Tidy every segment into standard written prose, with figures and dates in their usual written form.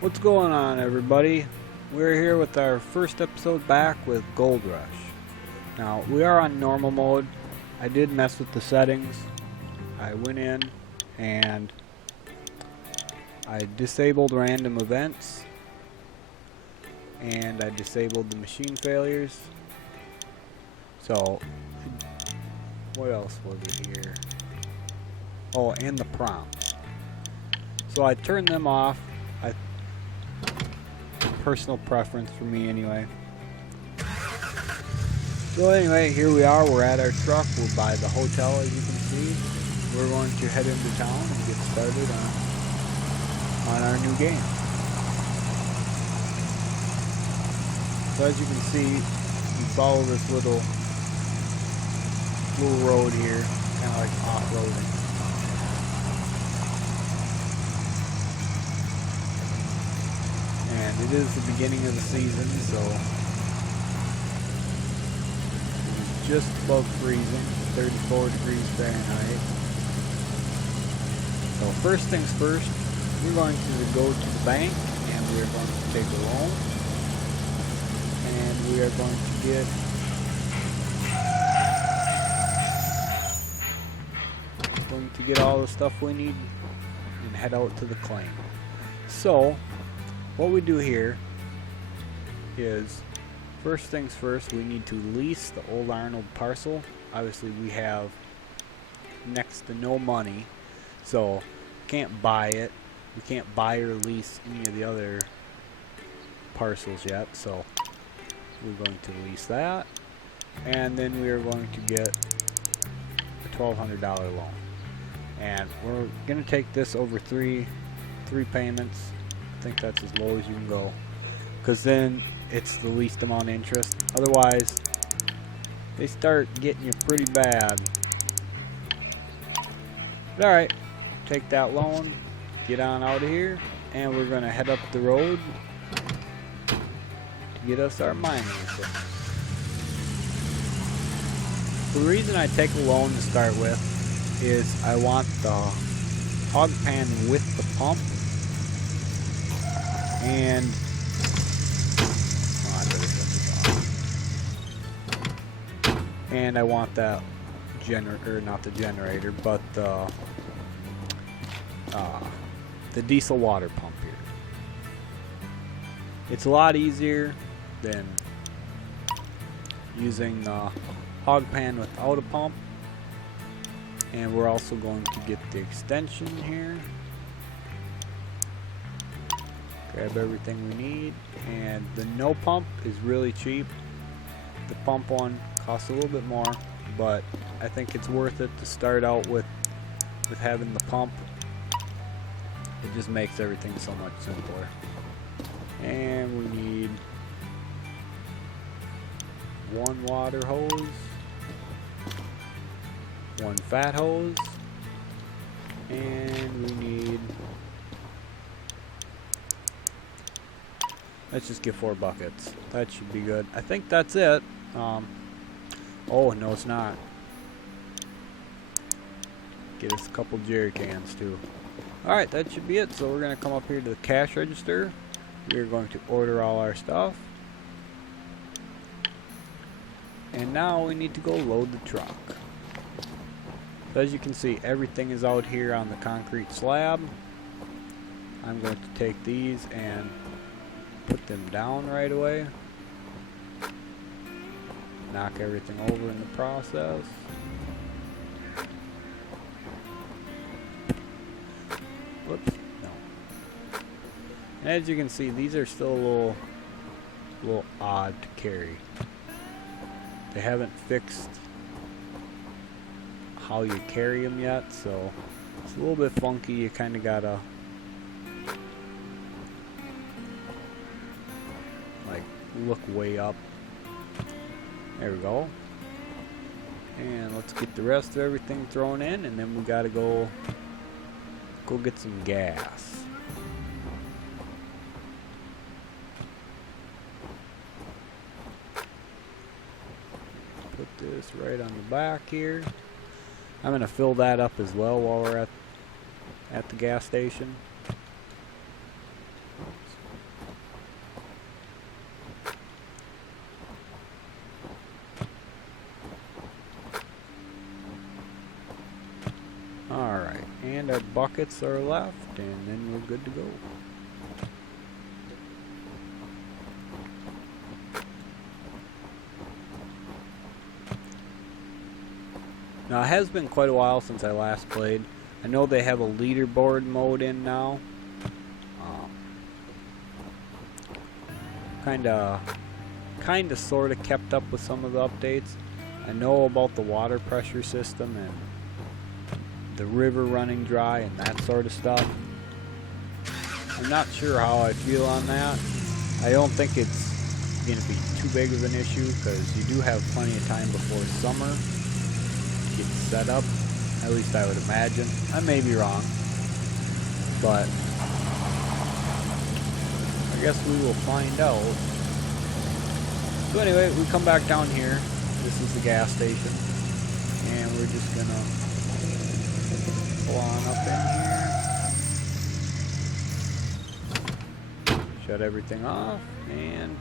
What's going on, everybody? We're here with our first episode back with Gold Rush. Now, we are on normal mode. I did mess with the settings. I went in and I disabled random events and I disabled the machine failures. So, what else was it here? Oh, and the prompt. So I turned them off. Personal preference for me anyway. So anyway, here we are. We're at our truck. We're by the hotel, as you can see. We're going to head into town and get started on our new game. So as you can see, you follow this little road here, kind of like off-roading. And it is the beginning of the season, so it's just above freezing, 34 degrees Fahrenheit. So first things first, we're going to go to the bank and we are going to take a loan. And we are going to get all the stuff we need and head out to the claim. So what we do here is, first things first, we need to lease the Old Arnold parcel. Obviously we have next to no money, so we can't buy it. We can't buy or lease any of the other parcels yet, so we're going to lease that. And then we are going to get a $1,200 loan. And we're going to take this over three payments. I think that's as low as you can go, because then it's the least amount of interest. Otherwise, they start getting you pretty bad. But alright, take that loan, get on out of here, and we're going to head up the road to get us our mining equipment. So the reason I take a loan to start with is I want the hog pan with the pump. And I want that generator, not the generator, but the diesel water pump here. It's a lot easier than using the hog pan without a pump. And we're also going to get the extension here. Grab everything we need, and the no pump is really cheap. The pump one costs a little bit more, but I think it's worth it to start out with having the pump. It just makes everything so much simpler. And we need one water hose, one fat hose, and we need, let's just get 4 buckets. That should be good. I think that's it. Oh, no, it's not. Get us a couple Jerrycans too. Alright, that should be it. So we're going to come up here to the cash register. We're going to order all our stuff. And now we need to go load the truck. So as you can see, everything is out here on the concrete slab. I'm going to take these and put them down right away. Knock everything over in the process. Whoops, no. And as you can see, these are still a little odd to carry. They haven't fixed how you carry them yet, so it's a little bit funky. You kind of gotta look way up. There we go. And let's get the rest of everything thrown in, and then we gotta go get some gas. Put this right on the back here. I'm gonna fill that up as well while we're at the gas station. And our buckets are left, and then we're good to go. Now, it has been quite a while since I last played. I know they have a leaderboard mode in now. Kinda sorta kept up with some of the updates. I know about the water pressure system and the river running dry and that sort of stuff. I'm not sure how I feel on that. I don't think it's going to be too big of an issue because you do have plenty of time before summer to get set up. At least I would imagine. I may be wrong, but I guess we will find out. So anyway, we come back down here. This is the gas station, and we're just gonna pull on up in here, shut everything off, and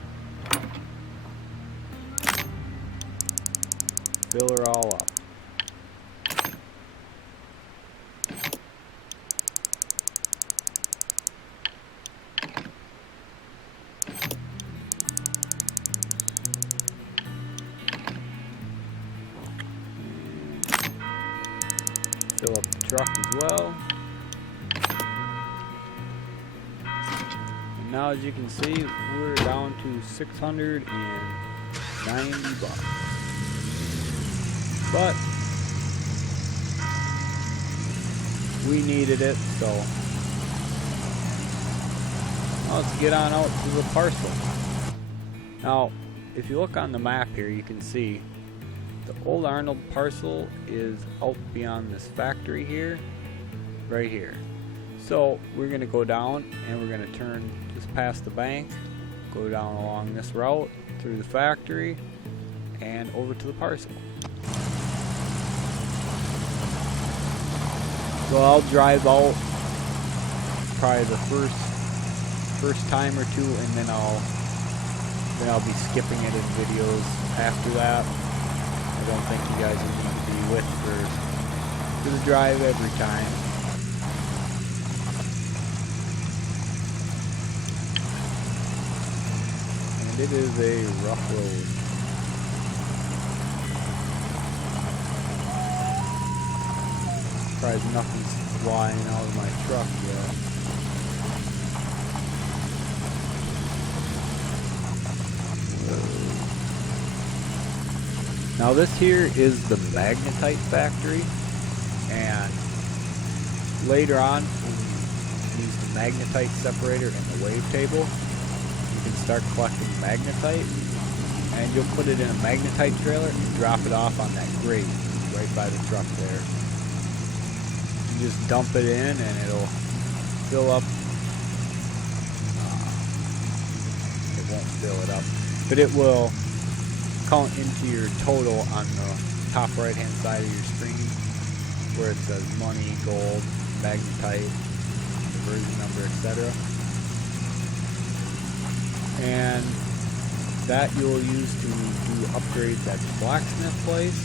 fill her all up. Fill up the truck as well. And now, as you can see, we're down to 690 bucks. But we needed it, so now let's get on out to the parcel. Now, if you look on the map here, you can see the old Arnold parcel is out beyond this factory here, right here. So we're going to go down and we're going to turn just past the bank, go down along this route through the factory and over to the parcel. So I'll drive out probably the first time or two, and then I'll be skipping it in videos after that. I don't think you guys will need to be with for the drive every time. And it is a rough road. Surprised nothing's flying out of my truck yet. Now this here is the magnetite factory, and later on when you use the magnetite separator and the wave table, you can start collecting magnetite, and you'll put it in a magnetite trailer and drop it off on that grate right by the truck there. You just dump it in and it'll fill up. It won't fill it up, but it will count into your total on the top right hand side of your screen where it says money, gold, magnetite, the version number, etc. And that you'll use to do upgrades at the blacksmith place.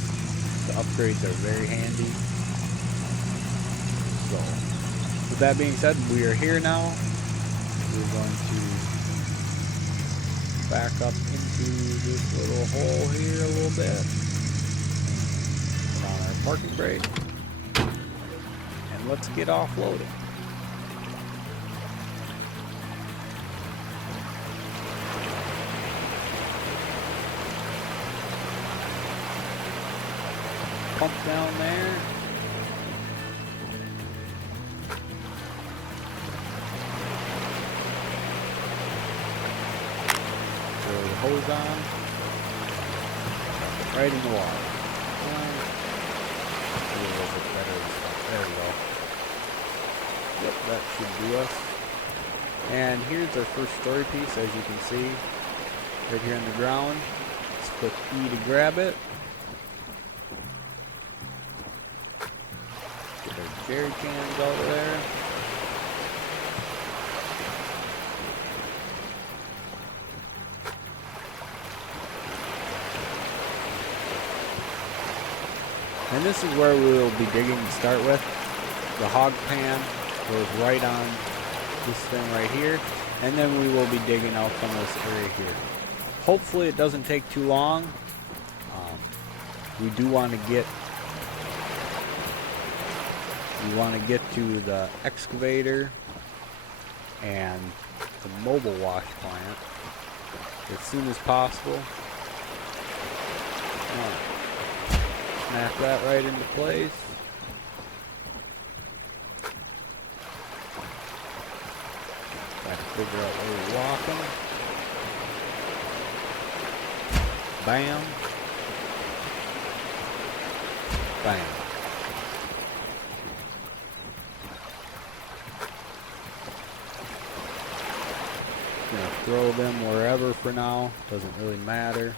The upgrades are very handy. So, with that being said, we are here now. We're going to back up into this little hole here a little bit. Put on our parking brake. And let's get offloading. Pump down there. Throw the hose on. Right in the water. A little bit better. There we go. Yep, that should do us. And here's our first story piece, as you can see. Right here on the ground. Let's click E to grab it. Jerrycans over there. And this is where we will be digging to start with. the hog pan goes right on this thing right here, and then we will be digging out from this area here. Hopefully it doesn't take too long. We do want to get to the excavator and the mobile wash plant as soon as possible. Snap that right into place. Got to figure out where we're walking. Bam. Bam. Gonna throw them wherever for now. Doesn't really matter.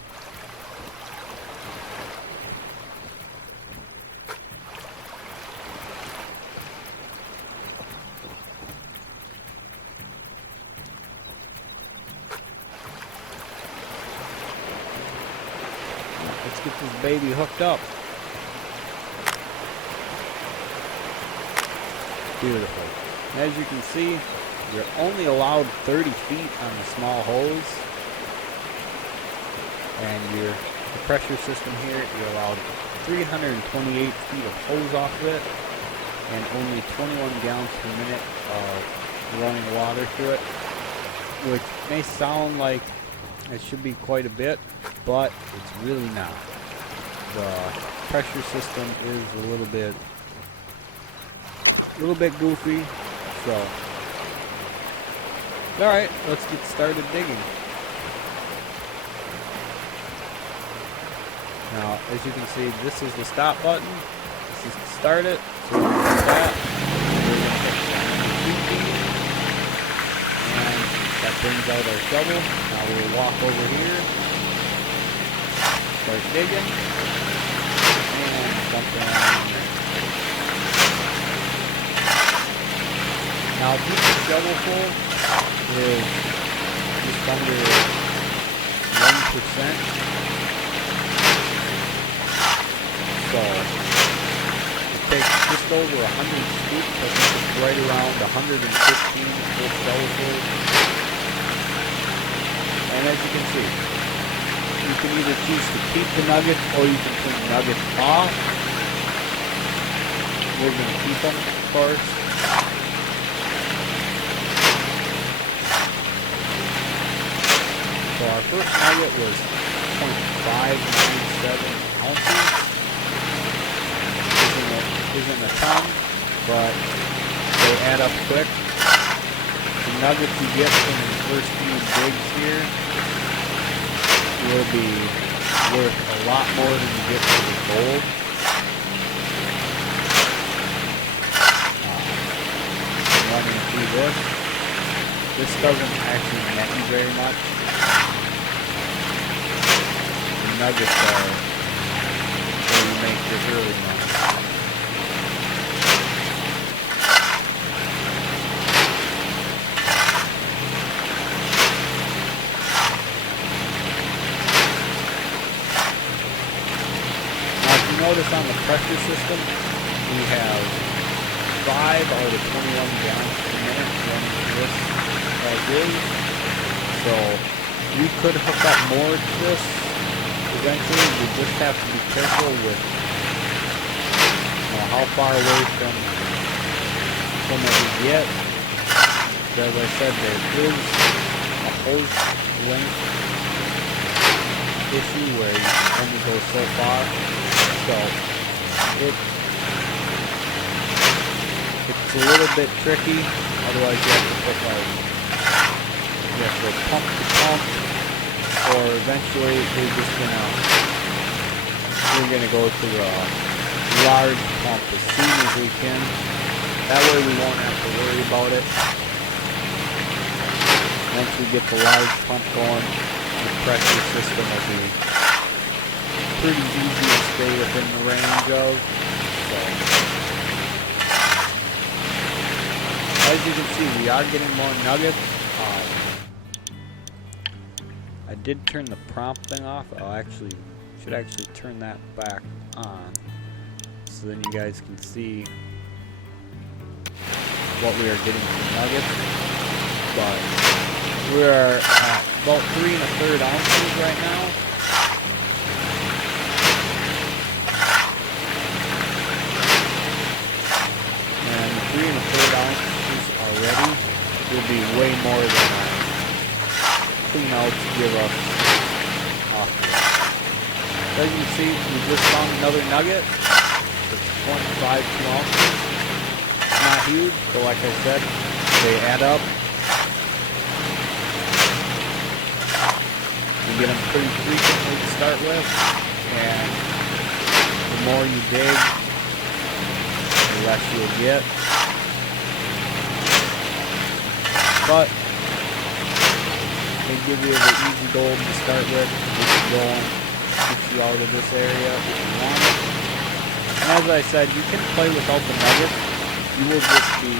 Let's get this baby hooked up. Beautiful. As you can see, you're only allowed 30 feet on the small hose, and the pressure system here, you're allowed 328 feet of hose off of it, and only 21 gallons per minute of running water through it, which may sound like it should be quite a bit, but it's really not. The pressure system is a little bit goofy, so alright, let's get started digging. Now, as you can see, this is the stop button. This is to start it. So we're going to hit that. We're going to hit the and that brings out our shovel. Now we'll walk over here, start digging, and dump it on there. Now, this shovel full is just under 1%. So, it takes just over 100 scoops. I think it's right around 115 full shovel full. And as you can see, you can either choose to keep the nuggets or you can turn the nuggets off. We're going to keep them, of course. So our first nugget was 0.597 ounces. Isn't a ton, but they add up quick. The nuggets you get from the first few digs here will be worth a lot more than you get for the gold. Running through this doesn't actually net you very much. The nuggets are where you make the early money. Notice on the pressure system, we have 5 out of 21 gallons per minute running this as is. So we could hook up more to this eventually. We just have to be careful with how far away from it we get. As I said, there is a hose length issue where you can only go so far. So it's a little bit tricky. Otherwise, you have to put pump to pump, or eventually we're gonna go to the large pump as soon as we can. That way, we won't have to worry about it. Once we get the large pump going, the pressure system will be pretty easy to stay within the range of. So, as you can see, we are getting more nuggets. I did turn the prompt thing off. Should actually turn that back on, so then you guys can see what we are getting from nuggets. But we are at about 3 1/3 ounces right now. And 3 1/3 ounces already will be way more than our clean outs give us off the rest. As you can see, we just found another nugget. It's 0.52 ounces. It's not huge, but like I said, they add up. You get them pretty frequently to start with, and the more you dig, the less you'll get. But they give you the easy gold to start with, get you going, get you out of this area if you want it. And as I said, you can play without the nuggets. You will just be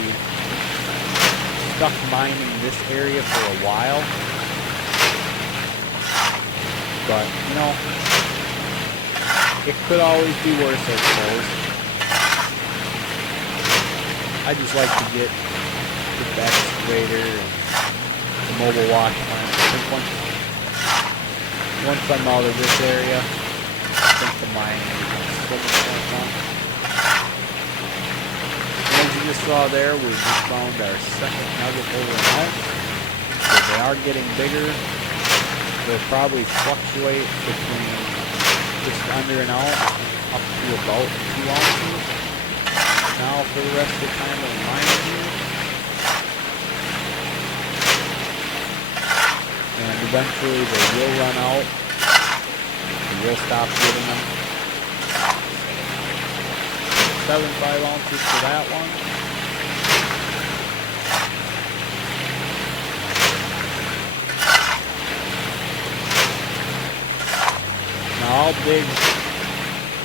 stuck mining this area for a while. But, you know, it could always be worse, I suppose. I just like to get the excavator and the mobile wash plant. I think once I'm out of this area, I think the mining is so much more fun. And as you just saw there, we just found our second nugget over an ounce. So they are getting bigger. They'll probably fluctuate between just under an ounce up to about 2 ounces. Now for the rest of the time of mining here. And eventually they will run out. And we'll stop getting them. 7.5 ounces for that one. I'll dig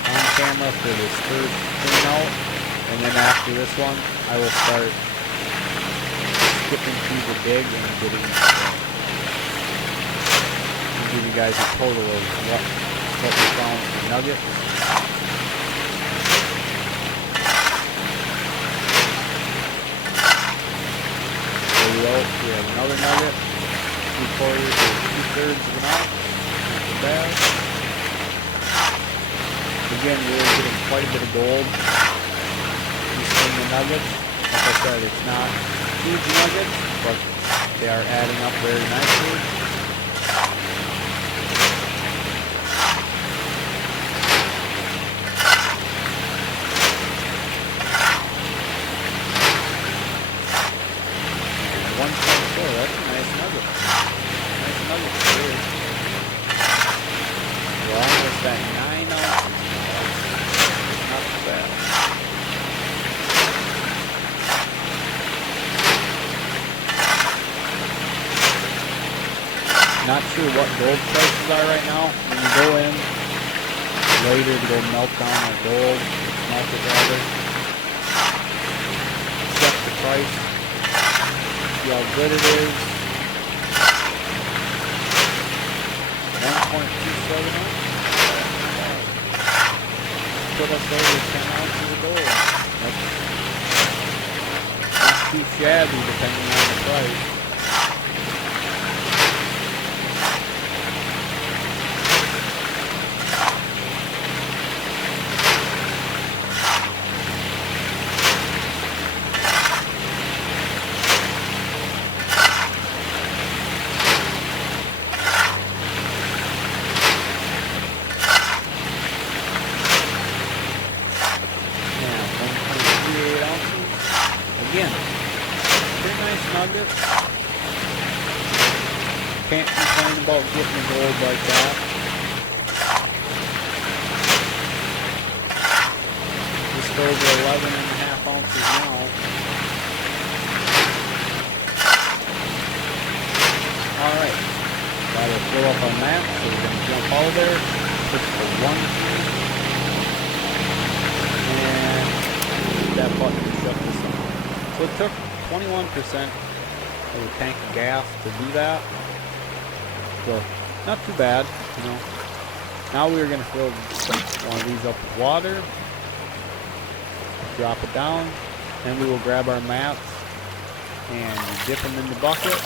on camera for this first clean out, and then after this one, I will start skipping through the dig and getting and give you guys a total of what we found for nuggets. There we go. We have another nugget, 3/4 to 2/3 of an ounce. Not too bad. Again, we're getting quite a bit of gold in the nuggets. Like I said, it's not huge nuggets, but they are adding up very nicely. And 1.4, that's a nice nugget. Nice nugget here. We're almost at 9 ounces. Not too bad. Not sure what gold prices are right now. When you go in later to go melt down our gold, melt it rather, check the price, see how good it is. 1.27 ounces. Put us over 10 ounces of gold. That's not too shabby depending on the price. Again, pretty nice nuggets. Can't complain about getting the gold like that. Just over 11.5 ounces now. Alright, gotta fill up on that, so we're going to jump all there, push the 1 key, and that button to shut this off. So it took 21% of the tank of gas to do that. So not too bad, you know. Now we're going to fill one of these up with water, drop it down, and we will grab our mats and you dip them in the bucket,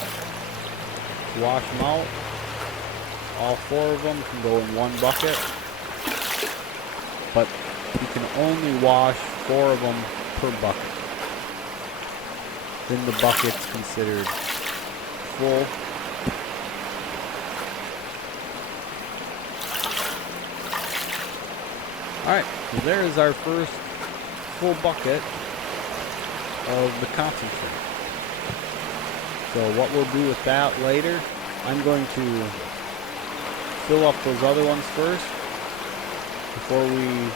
wash them out. All 4 of them can go in one bucket, but you can only wash 4 of them per bucket. Then the bucket's considered full. Alright, so there is our first full bucket of the concentrate. So what we'll do with that later, I'm going to fill up those other ones first before we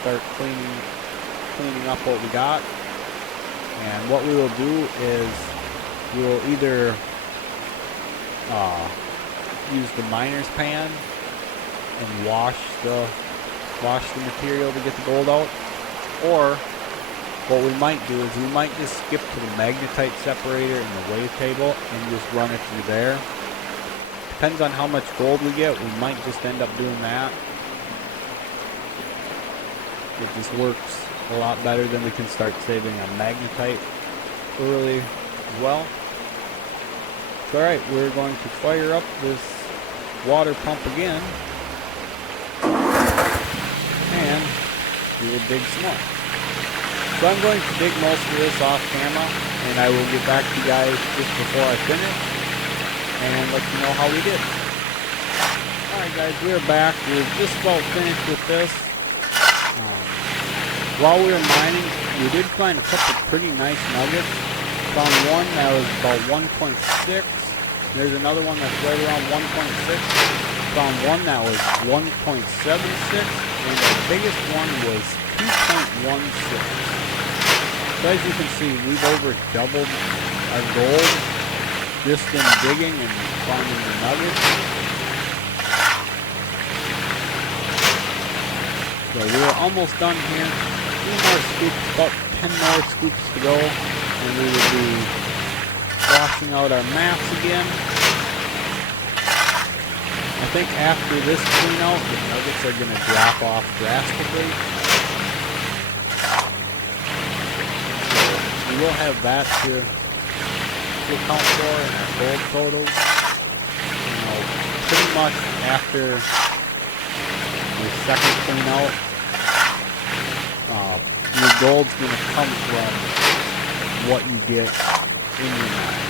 start cleaning up what we got. And what we will do is we will either use the miner's pan and wash the material to get the gold out, or what we might do is we might just skip to the magnetite separator and the wave table and just run it through there. Depends on how much gold we get, we might just end up doing that. It just works a lot better than we can start saving on magnetite early as well. So alright, we're going to fire up this water pump again, and we will dig some more. So I'm going to dig most of this off camera, and I will get back to you guys just before I finish and let you know how we did. Alright guys, we're back. We're just about finished with this. While we were mining, we did find a couple pretty nice nuggets. Found one that was about 1.6. There's another one that's right around 1.6. Found one that was 1.76. And the biggest one was 2.16. So as you can see, we've over doubled our gold just in digging and finding the nuggets. So we're almost done here. 2 more scoops, about 10 more scoops to go, and we will be washing out our mats again. I think after this clean out, the nuggets are going to drop off drastically. So we will have that to account for in our gold totals. You know, pretty much after the second clean out, your gold's going to come from what you get in your mine.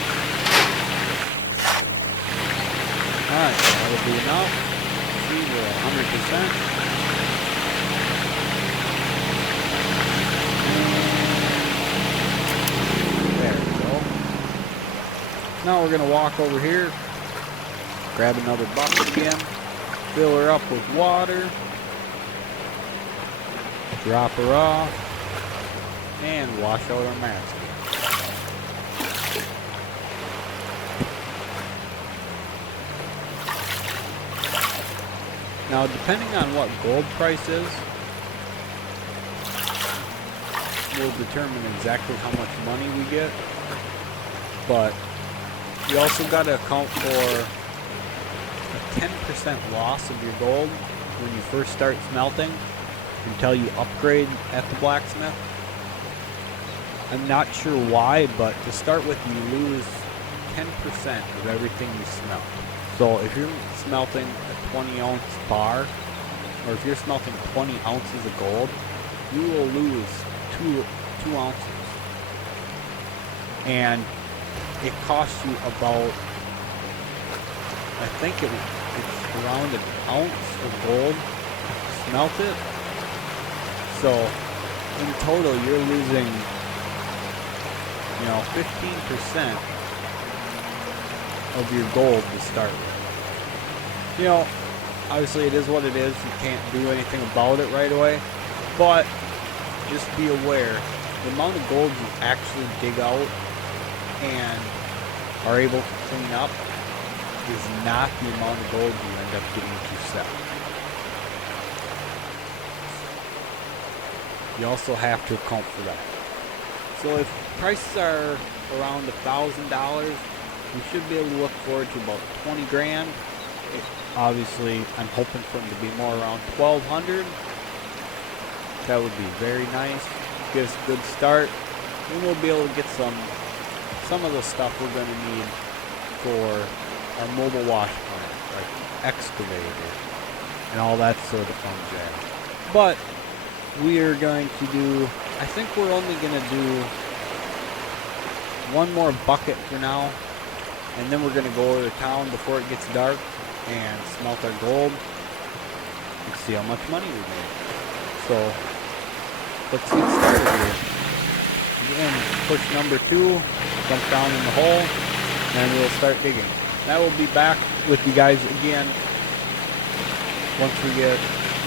Alright, that'll be enough. See, we're 100%. There we go. Now we're going to walk over here, grab another bucket again, fill her up with water, drop her off, and wash out our mats. Now, depending on what gold price is, will determine exactly how much money we get. But you also got to account for a 10% loss of your gold when you first start smelting until you upgrade at the blacksmith. I'm not sure why, but to start with, you lose 10% of everything you smelt. So if you're smelting a 20-ounce bar, or if you're smelting 20 ounces of gold, you will lose 2 ounces. And it costs you about, I think it's around an ounce of gold to smelt it. So in total, you're losing, 15% of your gold to start with. Obviously it is what it is. You can't do anything about it right away. But just be aware, the amount of gold you actually dig out and are able to clean up is not the amount of gold you end up getting to sell. You also have to account for that. So if prices are around $1,000, you should be able to look forward to about 20 grand. Obviously, I'm hoping for them to be more around 1,200. That would be very nice. Give us a good start. And we'll be able to get some some of the stuff we're going to need for our mobile wash plant, our excavator, and all that sort of fun jazz. But we are going to do, I think we're only going to do one more bucket for now, and then we're going to go over to town before it gets dark and smelt our gold and see how much money we made. So let's get started here. Again, push number 2, jump down in the hole, and then we'll start digging. I will be back with you guys again once we get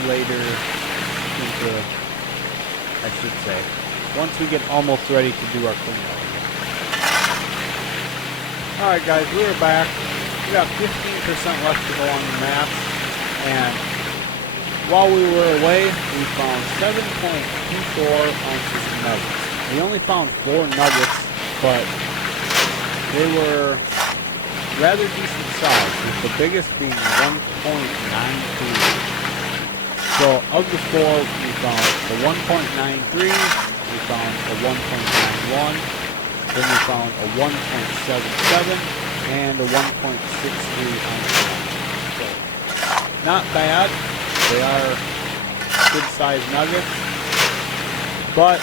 later into, I should say, once we get almost ready to do our cleanup. Alright guys, we are back. We got 15% left to go on the map, and while we were away, we found 7.24 ounces of nuggets. We only found 4 nuggets, but they were rather decent size, with the biggest being 1.93. So of the 4, we found the 1.93, we found a 1.91, then we found a 1.77 and a 1.63 ounce. So not bad. They are good sized nuggets, but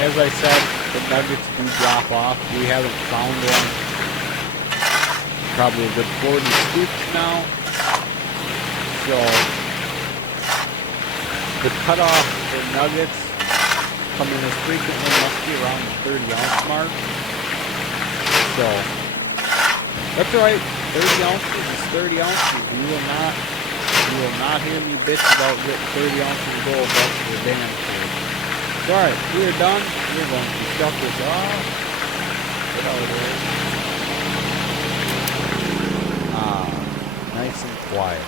as I said, the nuggets do drop off. We haven't found one probably a good 40 scoops now. So the cutoff for nuggets coming as frequently must be around the 30 ounce mark. So that's right, 30 ounces is 30 ounces. You will not hear me bitch about getting 30 ounces of gold. That's for damn sure. So, alright, we are done. We're going to shut this off. Get out of there. Ah, nice and quiet.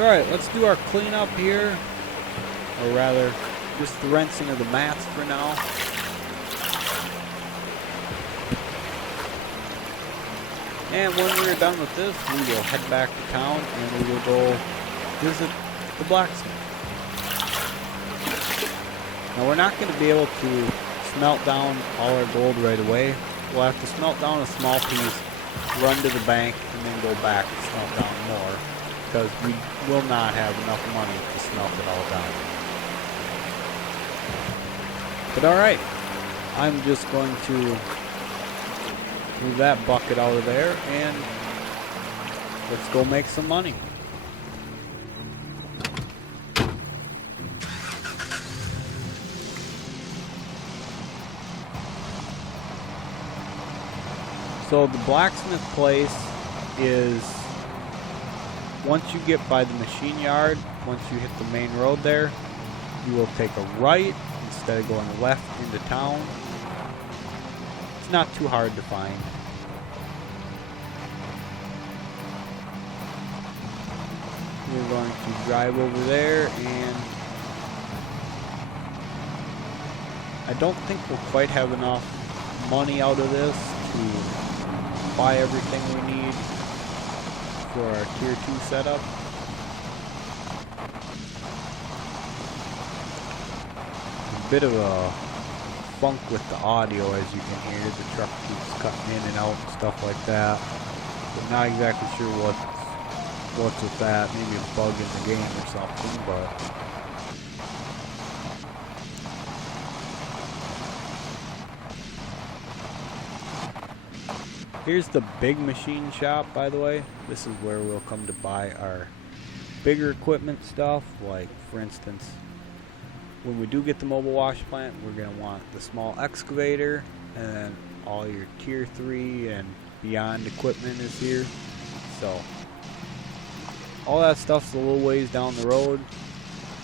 Alright, let's do our cleanup here. Or rather, just the rinsing of the mats for now. And when we're done with this, we will head back to town and we will go visit the blacksmith. Now we're not going to be able to smelt down all our gold right away. We'll have to smelt down a small piece, run to the bank, and then go back and smelt down more, because we will not have enough money to smelt it all down. But alright, I'm just going to move that bucket out of there and let's go make some money. So the blacksmith place is, once you get by the machine yard, once you hit the main road there, you will take a right instead of going left into town. It's not too hard to find. We're going to drive over there, and I don't think we'll quite have enough money out of this to buy everything we need for our tier 2 setup. A bit of a funk with the audio, as you can hear. The truck keeps cutting in and out and stuff like that. But not exactly sure what's with that. Maybe a bug in the game or something, but here's the big machine shop, by the way. This is where we'll come to buy our bigger equipment stuff. Like, for instance, when we do get the mobile wash plant, we're going to want the small excavator, and then all your tier 3 and beyond equipment is here. So all that stuff's a little ways down the road.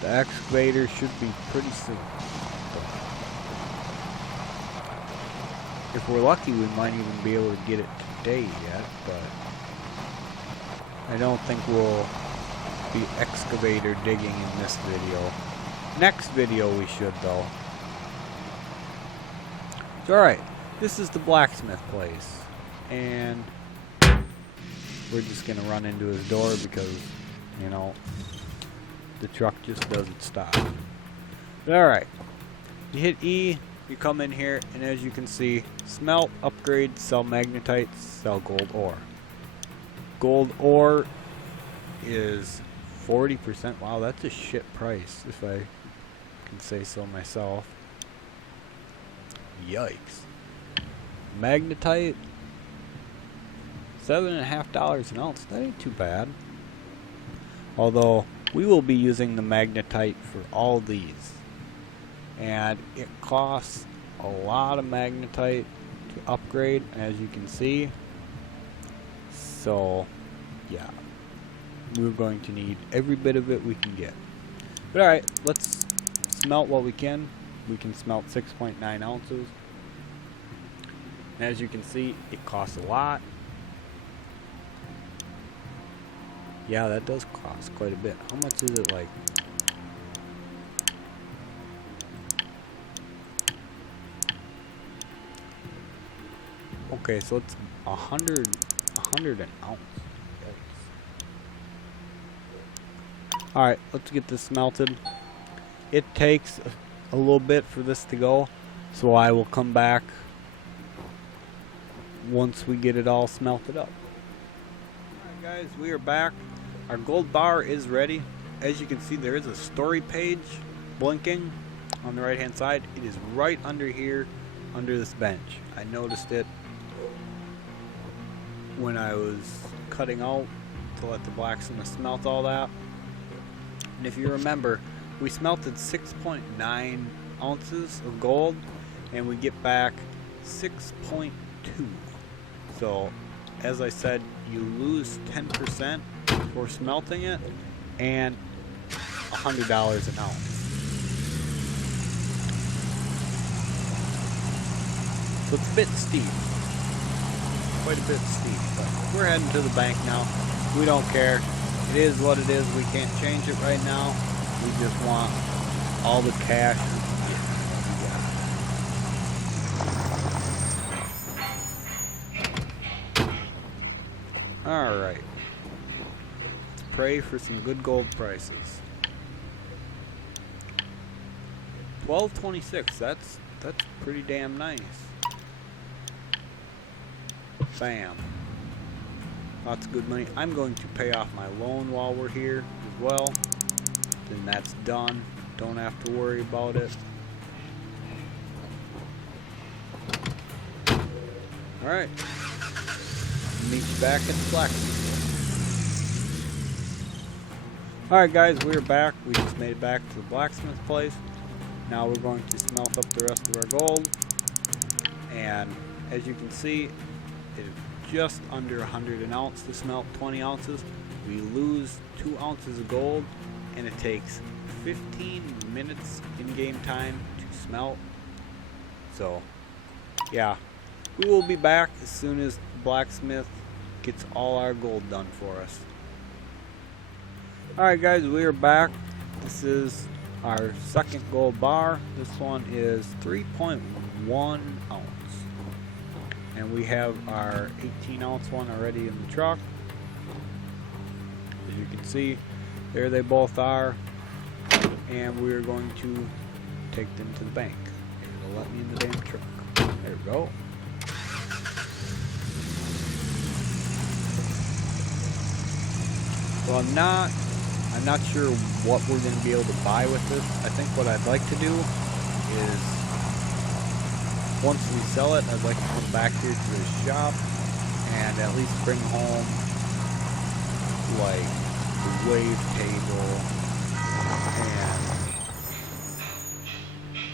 The excavator should be pretty soon. If we're lucky, we might even be able to get it today yet, but I don't think we'll be excavator digging in this video. Next video we should, though. So alright, this is the blacksmith place, and we're just gonna run into his door because, the truck just doesn't stop. But alright, You hit E, you come in here, and as you can see, smelt, upgrade, sell magnetite, sell gold ore. Gold ore is 40%. Wow, that's a shit price, if I can say so myself. Yikes. Magnetite, $7.50 an ounce. That ain't too bad. Although, we will be using the magnetite for all these. And it costs a lot of magnetite to upgrade, as you can see. So, yeah. We're going to need every bit of it we can get. But alright, let's smelt what we can. We can smelt 6.9 ounces. And as you can see, it costs a lot. Yeah, that does cost quite a bit. How much is it, like? Okay, so it's 100 an ounce. Alright, let's get this smelted. It takes a little bit for this to go, so I will come back once we get it all smelted up. Alright guys, we are back. Our gold bar is ready. As you can see, there is a story page blinking on the right hand side. It is right under here, under this bench. I noticed it when I was cutting out to let the blacksmith smelt all that. And if you remember, we smelted 6.9 ounces of gold and we get back 6.2. So as I said, you lose 10% for smelting it and $100 an ounce. So it's a bit steep. Quite a bit steep, but we're heading to the bank now. We don't care. It is what it is. We can't change it right now. We just want all the cash we can get. Alright. Let's pray for some good gold prices. 12.26. That's pretty damn nice. Bam. Lots of good money. I'm going to pay off my loan while we're here as well. Then that's done. Don't have to worry about it. Alright. Meet you back at the blacksmith. Alright guys, we're back. We just made it back to the blacksmith place. Now we're going to smelt up the rest of our gold. And as you can see, it is just under 100 an ounce to smelt 20 ounces. We lose 2 ounces of gold, and it takes 15 minutes in-game time to smelt. So, yeah, we will be back as soon as the blacksmith gets all our gold done for us. Alright guys, we are back. This is our second gold bar. This one is 3.1 ounce. And we have our 18 ounce one already in the truck. As you can see, there they both are. And we're going to take them to the bank. It'll let me in the damn truck. There we go. So I'm not sure what we're going to be able to buy with this. I think what I'd like to do is, once we sell it, I'd like to come back here to the shop and at least bring home like the wave table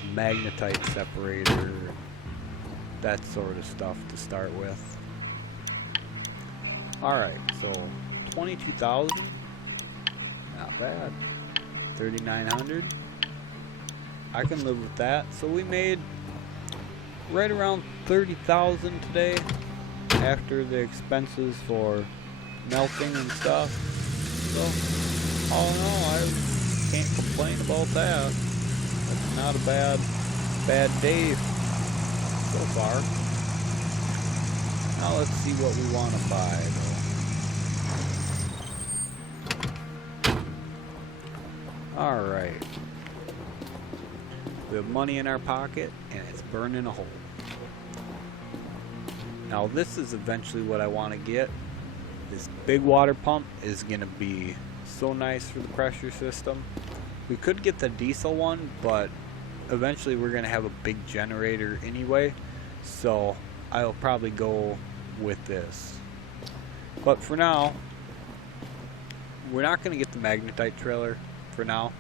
and magnetite separator, that sort of stuff to start with. Alright, so 22,000, not bad. 3,900, I can live with that. So we made right around 30,000 today after the expenses for melting and stuff. So all in all, I can't complain about that. That's not a bad day so far. Now let's see what we want to buy though. Alright. We have money in our pocket, and it's burning a hole. Now this is eventually what I want to get. This big water pump is going to be so nice for the pressure system. We could get the diesel one, but eventually we're going to have a big generator anyway, so I'll probably go with this. But for now, we're not going to get the magnetite trailer for now.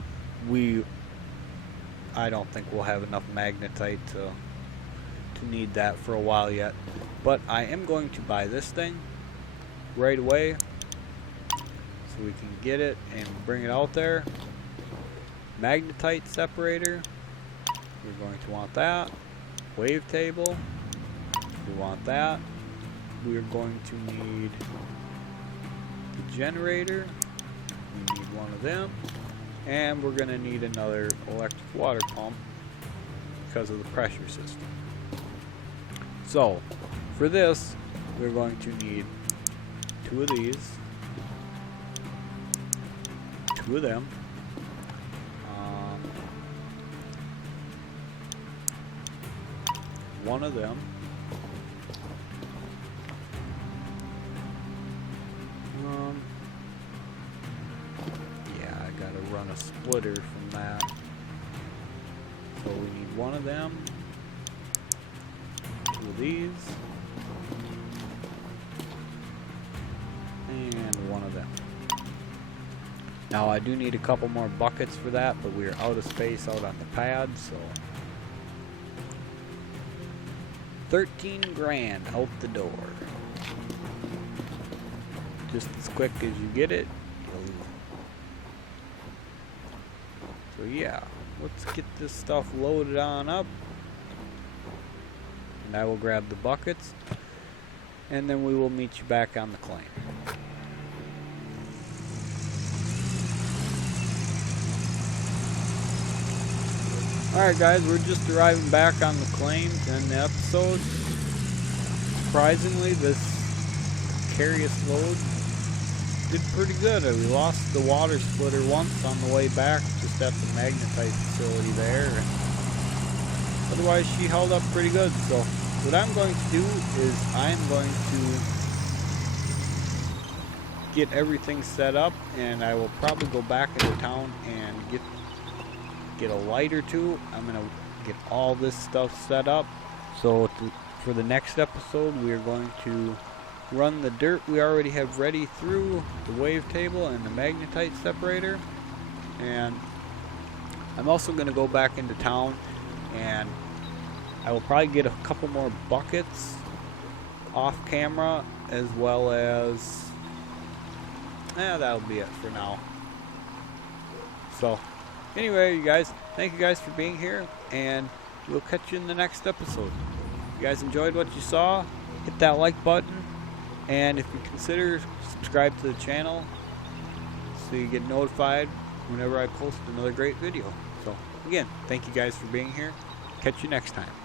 I don't think we'll have enough magnetite to need that for a while yet. But I am going to buy this thing right away so we can get it and bring it out there. Magnetite separator, we're going to want that. Wavetable, we want that. We're going to need the generator, we need one of them, and we're going to need another electric water pump because of the pressure system. So for this, we're going to need 2 of these, 2 of them, one of them, yeah, I gotta run a splitter from that, so we need one of them, 2 of these, and one of them. Now I do need a couple more buckets for that, but we're out of space out on the pad, so 13 grand out the door. Just as quick as you get it. So yeah, let's get this stuff loaded on up. And I will grab the buckets, and then we will meet you back on the claim. Alright guys, we're just arriving back on the claim in the episode. Surprisingly, this Carious load did pretty good. We lost the water splitter once on the way back, just at the magnetite facility there. Otherwise, she held up pretty good. So what I'm going to do is I'm going to get everything set up, and I will probably go back into town and get a light or two. I'm gonna get all this stuff set up, so for the next episode we are going to run the dirt we already have ready through the wavetable and the magnetite separator. And I'm also going to go back into town, and I will probably get a couple more buckets off camera, as well as that'll be it for now. So anyway, you guys, thank you guys for being here, and we'll catch you in the next episode. If you guys enjoyed what you saw, hit that like button, and if you consider, subscribe to the channel so you get notified whenever I post another great video. So again, thank you guys for being here. Catch you next time.